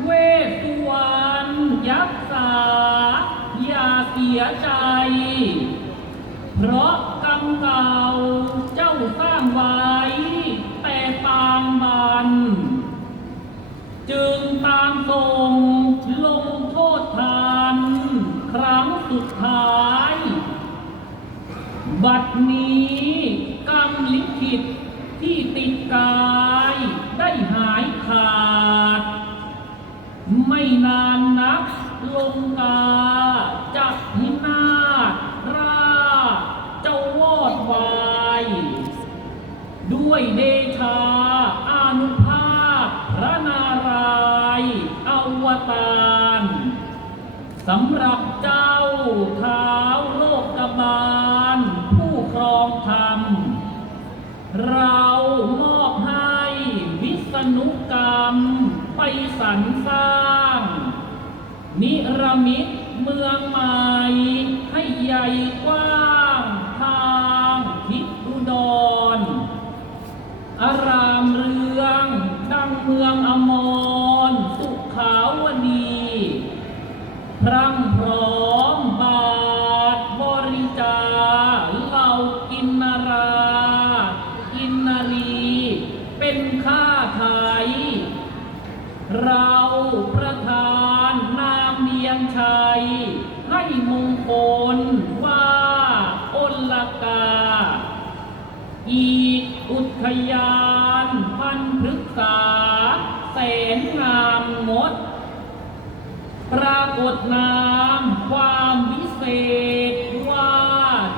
เวสสุวรรณยักษาอย่าเสียใจ เพราะกรรมเก่าเจ้าสร้างไว้ แต่ตางบัน จึงตามส่งลงโทษทาน ครั้งสุดท้าย บัดนี้ นานนัก ลงกาจะพินาศราเจ้าวอดวาย ด้วยเดชาอานุภาพพระนารายณ์อวตารสำหรับเจ้าเท้าวโลกบาล ผู้ครองธรรม เรามอบให้วิษณุกรรม ไปสรรสร้าง นิรมิตเมืองใหม่ให้ใหญ่กว้างทางทิศอุดรอารามเรืองดังเมืองอมร สุขาวดีพรั่งพร้อมบาทบริจาเหล่ากินนารากินนารี เป็นข้าไทยเรา ชัย ให้มงคลว่าอนลกา อีกอุทยานพันพฤกษา แสนงามงด ปรากฏนามความวิเศษว่า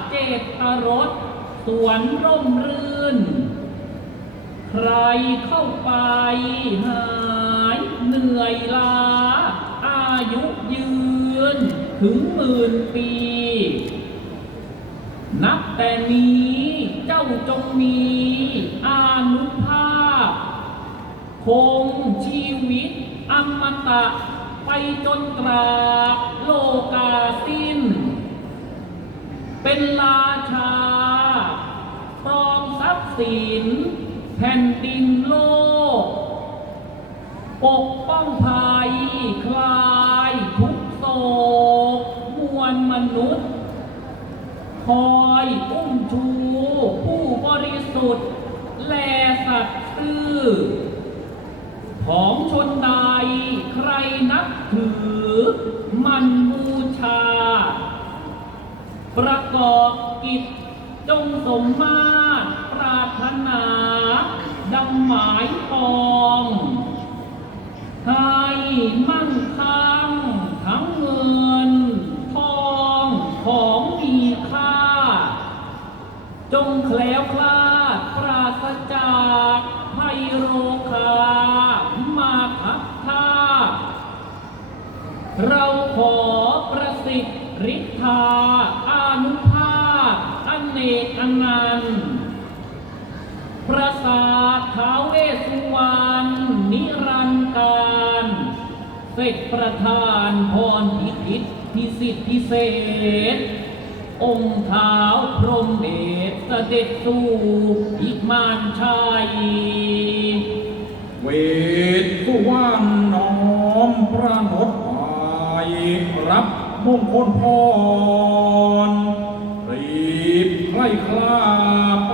เจตรสสวนร่มรื่น ใครเข้าไปหายเหนื่อยล้า ยุยืนถึงหมื่นปี นับแต่นี้เจ้าจงมีอานุภาพ คงชีวิตอมตะไปจนตราบโลกาสิ้น เป็นราชาปรองทรัพย์สิน แผ่นดินโลก ปกป้องภัยคลายทุกโศกมวลมนุษย์ คอยอุ้มชู ผู้บริสุทธิ์ แลสัตย์ซื่อของชนใดใครนับถือ มันบูชา ประกอบกิจจงสมมาตรปรารถนา ดังหมายปอง มั่งคั่งทั้งเงิน ทองของมีค่า จงแคล้วคลาดปราศจากภัยโรคามาทักท่า เราขอประสิทธิ์ฤทธาอานุภาพอเนกอนัน เสร็จประทานพรพิพิธพิสิทธิพิเศษ องค์เท้าพรหมเดชเสด็จสู่อิมานชัย เวทสุวรรณน้อมพระนตไปรับมงคลพรรีบไคล้คลาไป